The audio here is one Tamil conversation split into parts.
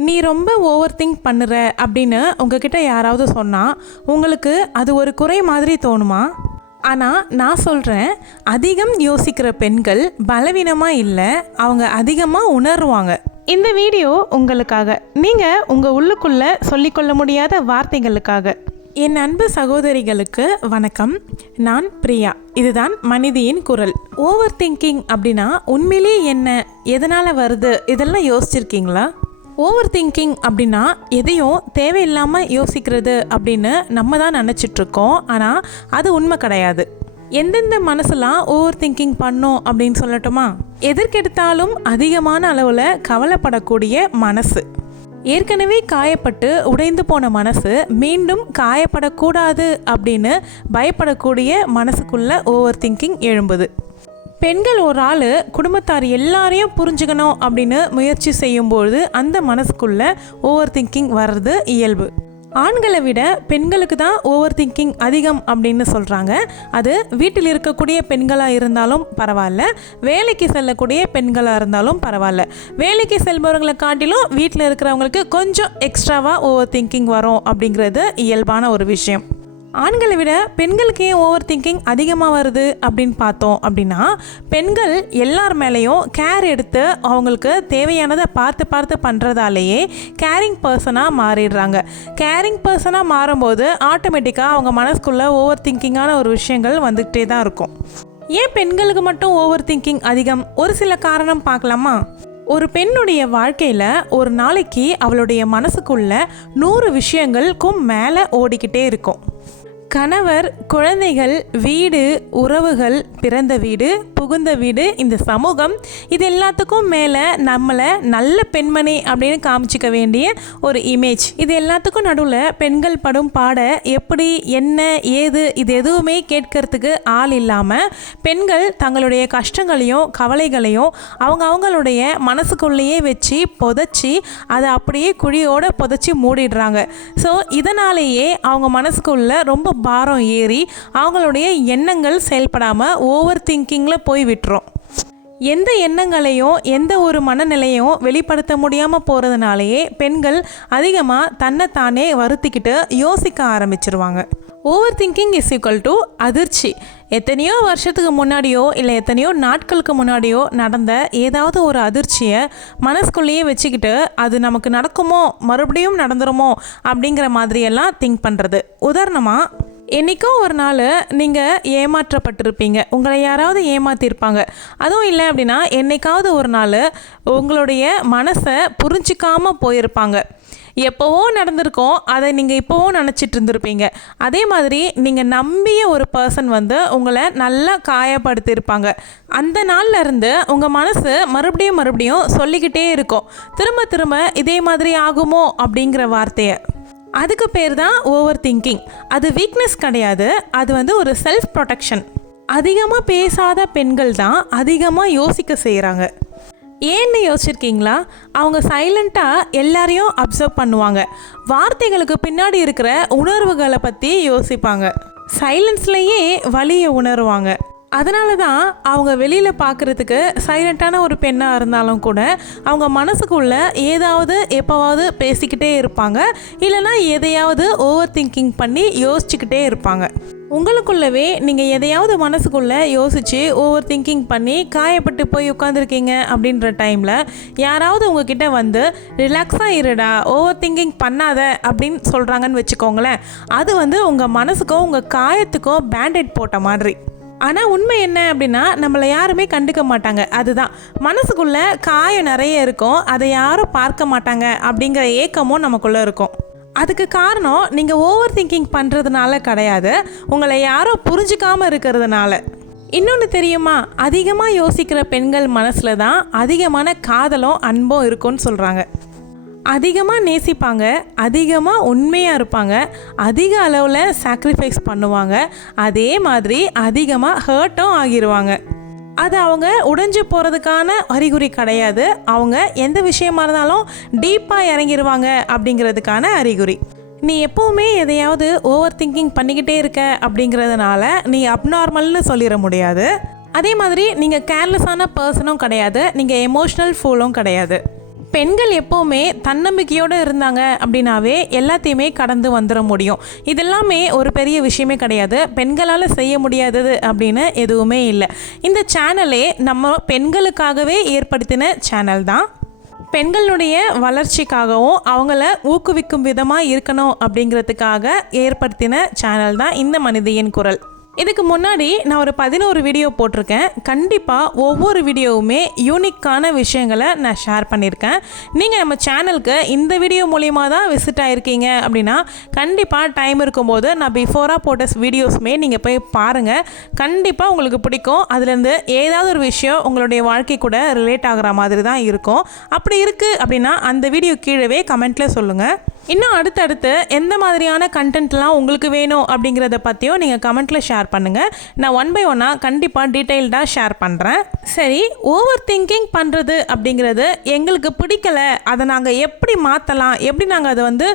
நீ ரொம்ப ஓவர் திங்க் பண்ணுற அப்படின்னு உங்ககிட்ட யாராவது சொன்னால் உங்களுக்கு அது ஒரு குறை மாதிரி தோணுமா? ஆனால் நான் சொல்கிறேன் அதிகம் யோசிக்கிற பெண்கள் பலவீனமாக இல்லை அவங்க அதிகமாக உணர்வாங்க. இந்த வீடியோ உங்களுக்காக. நீங்கள் உங்கள் உள்ளுக்குள்ளே சொல்லிக்கொள்ள முடியாத வார்த்தைகளுக்காக. என் அன்பு சகோதரிகளுக்கு வணக்கம். நான் பிரியா. இதுதான் மனிதியின் குரல். ஓவர் திங்கிங் அப்படின்னா உண்மையிலேயே என்ன? எதனால் வருது? இதெல்லாம் யோசிச்சிருக்கீங்களா? ஓவர் திங்கிங் அப்படின்னா எதையும் தேவையில்லாமல் யோசிக்கிறது அப்படின்னு நம்ம தான் நினச்சிட்ருக்கோம். ஆனால் அது உண்மை கிடையாது. எந்தெந்த மனசுலாம் ஓவர் திங்கிங் பண்ணோம் அப்படின்னு சொல்லட்டுமா? எதற்கெடுத்தாலும் அதிகமான அளவில் கவலைப்படக்கூடிய மனசு. ஏற்கனவே காயப்பட்டு உடைந்து போன மனசு மீண்டும் காயப்படக்கூடாது அப்படின்னு பயப்படக்கூடிய மனசுக்குள்ள ஓவர் திங்கிங் எழும்புது. பெண்கள் ஒரு ஆள் குடும்பத்தார் எல்லாரையும் புரிஞ்சுக்கணும் அப்படின்னு முயற்சி செய்யும்பொழுது அந்த மனசுக்குள்ள ஓவர் திங்கிங் வர்றது இயல்பு. ஆண்களை விட பெண்களுக்கு தான் ஓவர் திங்கிங் அதிகம் அப்படின்னு சொல்கிறாங்க அது வீட்டில் இருக்கக்கூடிய பெண்களாக இருந்தாலும் பரவாயில்ல. வேலைக்கு செல்லக்கூடிய பெண்களாக இருந்தாலும் பரவாயில்ல. வேலைக்கு செல்பவர்களை காட்டிலும் வீட்டில் இருக்கிறவங்களுக்கு கொஞ்சம் எக்ஸ்ட்ராவாக ஓவர் திங்கிங் வரும் அப்படிங்கிறது இயல்பான ஒரு விஷயம். ஆண்களை விட பெண்களுக்கு ஏன் ஓவர் திங்கிங் அதிகமாக வருது அப்படின்னு பார்த்தோம் அப்படின்னா பெண்கள் எல்லார் மேலேயும் கேர் எடுத்து அவங்களுக்கு தேவையானதை பார்த்து பார்த்து பண்ணுறதாலேயே கேரிங் பர்சனாக மாறிடுறாங்க. கேரிங் பர்சனாக மாறும்போது ஆட்டோமேட்டிக்காக அவங்க மனசுக்குள்ளே ஓவர் திங்கிங்கான ஒரு விஷயங்கள் வந்துக்கிட்டே தான் இருக்கும். ஏன் பெண்களுக்கு மட்டும் ஓவர் திங்கிங் அதிகம்? ஒரு சில காரணம் பார்க்கலாமா? ஒரு பெண்ணுடைய வாழ்க்கையில் ஒரு நாளைக்கு அவளுடைய மனசுக்குள்ள நூறு விஷயங்களுக்கும் மேலே ஓடிக்கிட்டே இருக்கும். கணவர் குழந்தைகள் வீடு உறவுகள் பிறந்த வீடு புகுந்த வீடு இந்த சமூகம் இது எல்லாத்துக்கும் மேலே நம்மளை நல்ல பெண்மணி அப்படின்னு காமிச்சிக்க வேண்டிய ஒரு இமேஜ் இது எல்லாத்துக்கும் நடுவில் பெண்கள் படும் பாட எப்படி என்ன ஏது இது எதுவுமே கேட்கறதுக்கு ஆள் இல்லாமல் பெண்கள் தங்களுடைய கஷ்டங்களையும் கவலைகளையும் அவங்க அவங்களுடைய மனசுக்குள்ளேயே வச்சு புதைச்சி அதை அப்படியே குழியோடு புதைச்சி மூடிடுறாங்க. ஸோ இதனாலேயே அவங்க மனசுக்குள்ள ரொம்ப பாரம் ஏறி அவங்களுடைய எண்ணங்கள் செயல்படாமல் ஓவர் திங்கிங்கில் போய் விட்டுரும். எந்த எண்ணங்களையும் எந்த ஒரு மனநிலையும் வெளிப்படுத்த முடியாமல் போகிறதுனாலேயே பெண்கள் அதிகமாக தன்னைத்தானே வருத்திக்கிட்டு யோசிக்க ஆரம்பிச்சிருவாங்க. Over thinking is equal to அதிர்ச்சி. எத்தனையோ வருஷத்துக்கு முன்னாடியோ இல்லை எத்தனையோ நாட்களுக்கு முன்னாடியோ நடந்த ஏதாவது ஒரு அதிர்ச்சியை மனசுக்குள்ளேயே வச்சுக்கிட்டு அது நமக்கு நடக்குமோ மறுபடியும் நடந்துருமோ அப்படிங்கிற மாதிரியெல்லாம் திங்க் பண்ணுறது உதாரணமாக என்றைக்கோ ஒரு நாள் நீங்கள் ஏமாற்றப்பட்டிருப்பீங்க. உங்களை யாராவது ஏமாற்றிருப்பாங்க அதுவும் இல்லை அப்படின்னா என்னைக்காவது ஒரு நாள் உங்களுடைய மனசை புரிஞ்சிக்காமல் போயிருப்பாங்க. எப்போவோ நடந்திருக்கோம் அதை நீங்கள் இப்போவோ நினச்சிட்டு இருந்திருப்பீங்க. அதே மாதிரி நீங்கள் நம்பிய ஒரு பர்சன் வந்து உங்களை நல்லா காயப்படுத்தியிருப்பாங்க. அந்த நாள்ல இருந்து உங்கள் மனசு மறுபடியும் மறுபடியும் சொல்லிக்கிட்டே இருக்கும். திரும்ப திரும்ப இதே மாதிரி ஆகுமோ அப்படிங்கிற வார்த்தையை. அதுக்கு பேர் தான் ஓவர் திங்கிங் அது வீக்னஸ் கிடையாது. அது வந்து ஒரு செல்ஃப் ப்ரொடெக்ஷன் அதிகமாக பேசாத பெண்கள் தான் அதிகமாக யோசிக்க செய்கிறாங்க ஏன்னு யோசிச்சிருக்கீங்களா? அவங்க சைலண்ட்டாக எல்லாரையும் அப்சர்வ் பண்ணுவாங்க. வார்த்தைகளுக்கு பின்னாடி இருக்கிற உணர்வுகளை பற்றி யோசிப்பாங்க. சைலன்ஸ்லேயே வழியை உணருவாங்க. அதனால தான் அவங்க வெளியில் பார்க்குறதுக்கு சைலண்ட்டான ஒரு பெண்ணாக இருந்தாலும் கூட அவங்க மனசுக்குள்ள ஏதாவது எப்போவாவது பேசிக்கிட்டே இருப்பாங்க. இல்லைனா எதையாவது ஓவர் திங்கிங் பண்ணி யோசிச்சுக்கிட்டே இருப்பாங்க. உங்களுக்குள்ளவே நீங்கள் எதையாவது மனசுக்குள்ளே யோசித்து ஓவர் திங்கிங் பண்ணி காயப்பட்டு போய் உட்காந்துருக்கீங்க அப்படின்ற டைமில் யாராவது உங்ககிட்ட வந்து ரிலாக்ஸாக இருடா ஓவர் திங்கிங் பண்ணாத அப்படின்னு சொல்கிறாங்கன்னு வச்சுக்கோங்களேன். அது வந்து உங்கள் மனசுக்கோ உங்கள் காயத்துக்கோ பேண்டேட் போட்ட மாதிரி. ஆனால் உண்மை என்ன அப்படின்னா நம்மளை யாருமே கண்டுக்க மாட்டாங்க. அதுதான். மனசுக்குள்ளே காயம் நிறைய இருக்கும். அதை யாரும் பார்க்க மாட்டாங்க அப்படிங்கிற ஏக்கமும் நமக்குள்ளே இருக்கும். அதுக்கு காரணம் நீங்கள் ஓவர் திங்கிங் பண்ணுறதுனால கிடையாது. உங்களை யாரும் புரிஞ்சிக்காமல் இருக்கிறதுனால. இன்னொன்று தெரியுமா? அதிகமாக யோசிக்கிற பெண்கள் மனசில் தான் அதிகமான காதலும் அன்பும் இருக்கும்னு சொல்கிறாங்க அதிகமாக நேசிப்பாங்க அதிகமாக உண்மையாக இருப்பாங்க அதிக அளவில் சாக்ரிஃபைஸ் பண்ணுவாங்க அதே மாதிரி அதிகமாக ஹர்ட்டும் ஆகிருவாங்க. அது அவங்க உடைஞ்சு போகிறதுக்கான அறிகுறி கிடையாது. அவங்க எந்த விஷயமா இருந்தாலும் டீப்பாக இறங்கிடுவாங்க அப்படிங்கிறதுக்கான அறிகுறி. நீ எப்போவுமே எதையாவது ஓவர் திங்கிங் பண்ணிக்கிட்டே இருக்க அப்படிங்கிறதுனால நீ அப்நார்மல்னு சொல்லிட முடியாது. அதே மாதிரி நீங்கள் கேர்லெஸ்ஸான பர்சனும் கிடையாது. நீங்கள் எமோஷ்னல் ஃபூலும் கிடையாது. பெண்கள் எப்போவுமே தன்னம்பிக்கையோடு இருந்தாங்க அப்படின்னாவே எல்லாத்தையுமே கடந்து வந்துட முடியும். இதெல்லாமே ஒரு பெரிய விஷயமே கிடையாது. பெண்களால் செய்ய முடியாதது அப்படின்னு எதுவுமே இல்லை. இந்த சேனலே நம்ம பெண்களுக்காகவே ஏற்படுத்தின சேனல் தான். பெண்களுடைய வளர்ச்சிக்காகவும் அவங்கள ஊக்குவிக்கும் விதமாக இருக்கணும் அப்படிங்கிறதுக்காக ஏற்படுத்தின சேனல் தான் இந்த மனிதியின் குரல். இதுக்கு முன்னாடி நான் ஒரு பதினோரு வீடியோ போட்டிருக்கேன். கண்டிப்பாக ஒவ்வொரு வீடியோவுமே யூனிக்கான விஷயங்களை நான் ஷேர் பண்ணியிருக்கேன். நீங்கள் நம்ம சேனலுக்கு இந்த வீடியோ மூலியமாக தான் விசிட் ஆகிருக்கீங்க அப்படின்னா கண்டிப்பாக டைம் இருக்கும்போது நான் பிஃபோராக போட்ட வீடியோஸுமே நீங்கள் போய் பாருங்கள் கண்டிப்பாக உங்களுக்கு பிடிக்கும். அதுலேருந்து ஏதாவது ஒரு விஷயம் உங்களுடைய வாழ்க்கை கூட ரிலேட் ஆகிற மாதிரி தான் இருக்கும். அப்படி இருக்குது அப்படின்னா அந்த வீடியோ கீழே கமெண்ட்டில் சொல்லுங்கள் இன்னும் அடுத்தடுத்து எந்த மாதிரியான கண்டென்ட்லாம் உங்களுக்கு வேணும் அப்படிங்கிறத பற்றியும் நீங்கள் கமெண்ட்டில் ஷேர் பண்ணுங்கள் நான் ஒன் பை ஒன்னாக கண்டிப்பாக டீட்டெயில்டாக ஷேர் பண்ணுறேன் சரி ஓவர் திங்கிங் பண்ணுறது அப்படிங்கிறது எங்களுக்கு பிடிக்கல. அதை நாங்கள் எப்படி மாற்றலாம் எப்படி நாங்கள் அதை வந்து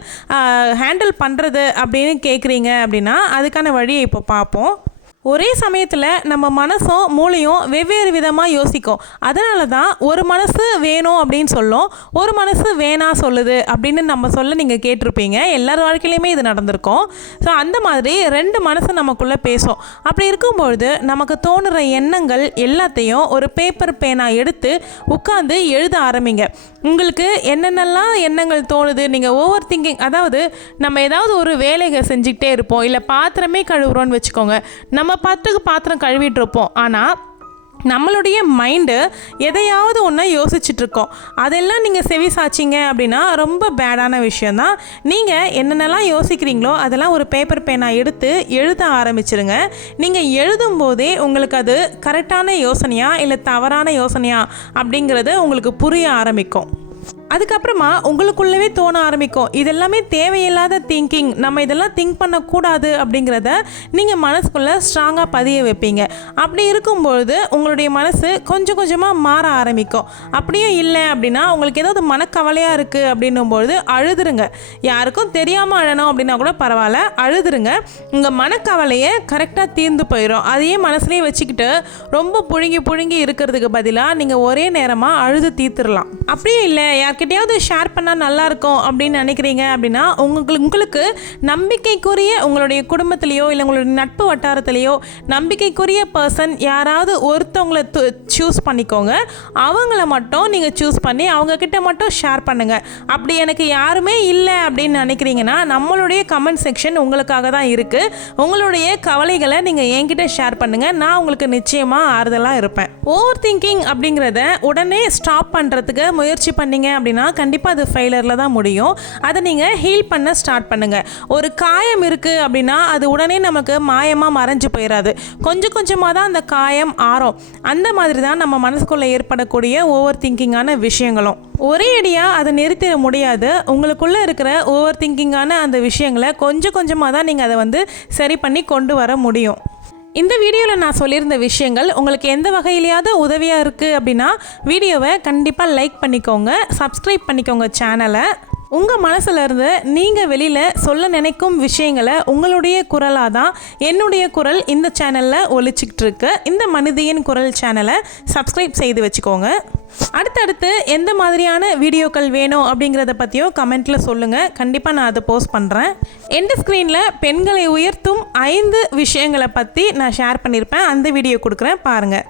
ஹேண்டில் பண்ணுறது அப்படின்னு கேட்குறீங்க அப்படின்னா அதுக்கான வழியை இப்போ பார்ப்போம். ஒரே சமயத்தில் நம்ம மனசும் மூளையும் வெவ்வேறு விதமாக யோசிக்கும். அதனால தான் ஒரு மனசு வேணும் அப்படின்னு சொல்லும் ஒரு மனசு வேணாம் சொல்லுது அப்படின்னு நம்ம சொல்ல நீங்கள் கேட்டிருப்பீங்க. எல்லார் வாழ்க்கையிலையுமே இது நடந்திருக்கும். ஸோ அந்த மாதிரி ரெண்டு மனசு நமக்குள்ளே பேசும். அப்படி இருக்கும்பொழுது நமக்கு தோணுற எண்ணங்கள் எல்லாத்தையும் ஒரு பேப்பர் பேனா எடுத்து உட்காந்து எழுத ஆரம்பிங்க. உங்களுக்கு என்னென்னலாம் எண்ணங்கள் தோணுது? நீங்கள் ஓவர் திங்கிங் அதாவது நம்ம ஏதாவது ஒரு வேலைகள் செஞ்சுக்கிட்டே இருப்போம். இல்லை பாத்திரமே கழுவுறோன்னு வச்சுக்கோங்க. நம்ம பாட்டுக்கு பாத்திரம் கழுவிட்டுருப்போம். ஆனால் நம்மளுடைய மைண்டு எதையாவது ஒன்று யோசிச்சுட்ருக்கோம் அதெல்லாம் நீங்கள் செவி சாச்சிங்க அப்படின்னா ரொம்ப பேடான விஷயந்தான் நீங்கள் என்னென்னலாம் யோசிக்கிறீங்களோ அதெல்லாம் ஒரு பேப்பர் பேனா எடுத்து எழுத ஆரம்பிச்சிருங்க. நீங்கள் எழுதும் போதே உங்களுக்கு அது கரெக்டான யோசனையா இல்லை தவறான யோசனையா அப்படிங்கிறது உங்களுக்கு புரிய ஆரம்பிக்கும். அதுக்கப்புறமா உங்களுக்குள்ளவே தோண ஆரம்பிக்கும். இதெல்லாமே தேவையில்லாத திங்கிங் நம்ம இதெல்லாம் திங்க் பண்ணக்கூடாது அப்படிங்கிறத நீங்கள் மனசுக்குள்ளே ஸ்ட்ராங்காக பதிய வைப்பீங்க. அப்படி இருக்கும்பொழுது உங்களுடைய மனசு கொஞ்சம் கொஞ்சமாக மாற ஆரம்பிக்கும். அப்படியே இல்லை அப்படின்னா உங்களுக்கு ஏதாவது மனக்கவலையாக இருக்குது அப்படின்னும்பொழுது அழுதுருங்க. யாருக்கும் தெரியாமல் அழணும் அப்படின்னா கூட பரவாயில்ல. அழுதுருங்க. உங்கள் மனக்கவலையை கரெக்டாக தீர்ந்து போயிடும் அதையே மனசுலேயே வச்சுக்கிட்டு ரொம்ப புழுங்கி புழுங்கி இருக்கிறதுக்கு பதிலாக நீங்கள் ஒரே நேரமாக அழுது தீர்த்துடலாம் அப்படியே இல்லை. யார்கிட்டையாவது ஷேர் பண்ணால் நல்லாயிருக்கும் அப்படின்னு நினைக்கிறீங்க அப்படின்னா உங்களுக்கு உங்களுக்கு நம்பிக்கைக்குரிய உங்களுடைய குடும்பத்திலேயோ இல்லை உங்களுடைய நட்பு வட்டாரத்திலேயோ நம்பிக்கைக்குரிய பர்சன் யாராவது ஒருத்தவங்கள சூஸ் பண்ணிக்கோங்க. அவங்கள மட்டும் நீங்கள் சூஸ் பண்ணி அவங்கக்கிட்ட மட்டும் ஷேர் பண்ணுங்கள் அப்படி எனக்கு யாருமே இல்லை அப்படின்னு நினைக்கிறீங்கன்னா நம்மளுடைய கமெண்ட் செக்ஷன் உங்களுக்காக தான் இருக்குது உங்களுடைய கவலைகளை நீங்கள் என்கிட்ட ஷேர் பண்ணுங்கள் நான் உங்களுக்கு நிச்சயமாக ஆறுதலாக இருப்பேன். ஓவர் திங்கிங் அப்படிங்கிறத உடனே ஸ்டாப் பண்ணுறதுக்கு முயற்சி பண்ணீங்க அப்படின்னா கண்டிப்பாக அது ஃபெயிலரில் தான் முடியும். அதை நீங்கள் ஹீல் பண்ண ஸ்டார்ட் பண்ணுங்கள் ஒரு காயம் இருக்குது அப்படின்னா அது உடனே நமக்கு மாயமாக மறைஞ்சு போயிடாது கொஞ்சம் கொஞ்சமாக தான் அந்த காயம் ஆறும். அந்த மாதிரி தான் நம்ம மனசுக்குள்ளே ஏற்படக்கூடிய ஓவர் திங்கிங்கான விஷயங்களும். ஒரே அடியாக அதை நிறுத்திட முடியாது. உங்களுக்குள்ளே இருக்கிற ஓவர் திங்கிங்கான அந்த விஷயங்களை கொஞ்சம் கொஞ்சமாக தான் நீங்கள் அதை வந்து சரி பண்ணி கொண்டு வர முடியும். இந்த வீடியோவில் நான் சொல்லியிருந்த விஷயங்கள் உங்களுக்கு எந்த வகையிலையாவது உதவியாக இருக்குது அப்படின்னா வீடியோவை கண்டிப்பாக லைக் பண்ணிக்கோங்க சப்ஸ்கிரைப் பண்ணிக்கோங்க சேனலை உங்கள் மனசுலேருந்து நீங்கள் வெளியில் சொல்ல நினைக்கும் விஷயங்களை உங்களுடைய குரலாக தான் என்னுடைய குரல் இந்த சேனலில் ஒழிச்சிக்கிட்டு இருக்கு இந்த மனிதியின் குரல் சேனலை சப்ஸ்கிரைப் செய்து வச்சுக்கோங்க. அடுத்தடுத்து எந்த மாதிரியான வீடியோக்கள் வேணும் அப்படிங்கிறத பற்றியும் கமெண்ட்டில் சொல்லுங்கள் கண்டிப்பாக நான் அதை போஸ்ட் பண்ணுறேன் எந்த ஸ்க்ரீனில் பெண்களை உயர்த்தும் ஐந்து விஷயங்களை பற்றி நான் ஷேர் பண்ணியிருப்பேன் அந்த வீடியோ கொடுக்குறேன். பாருங்கள்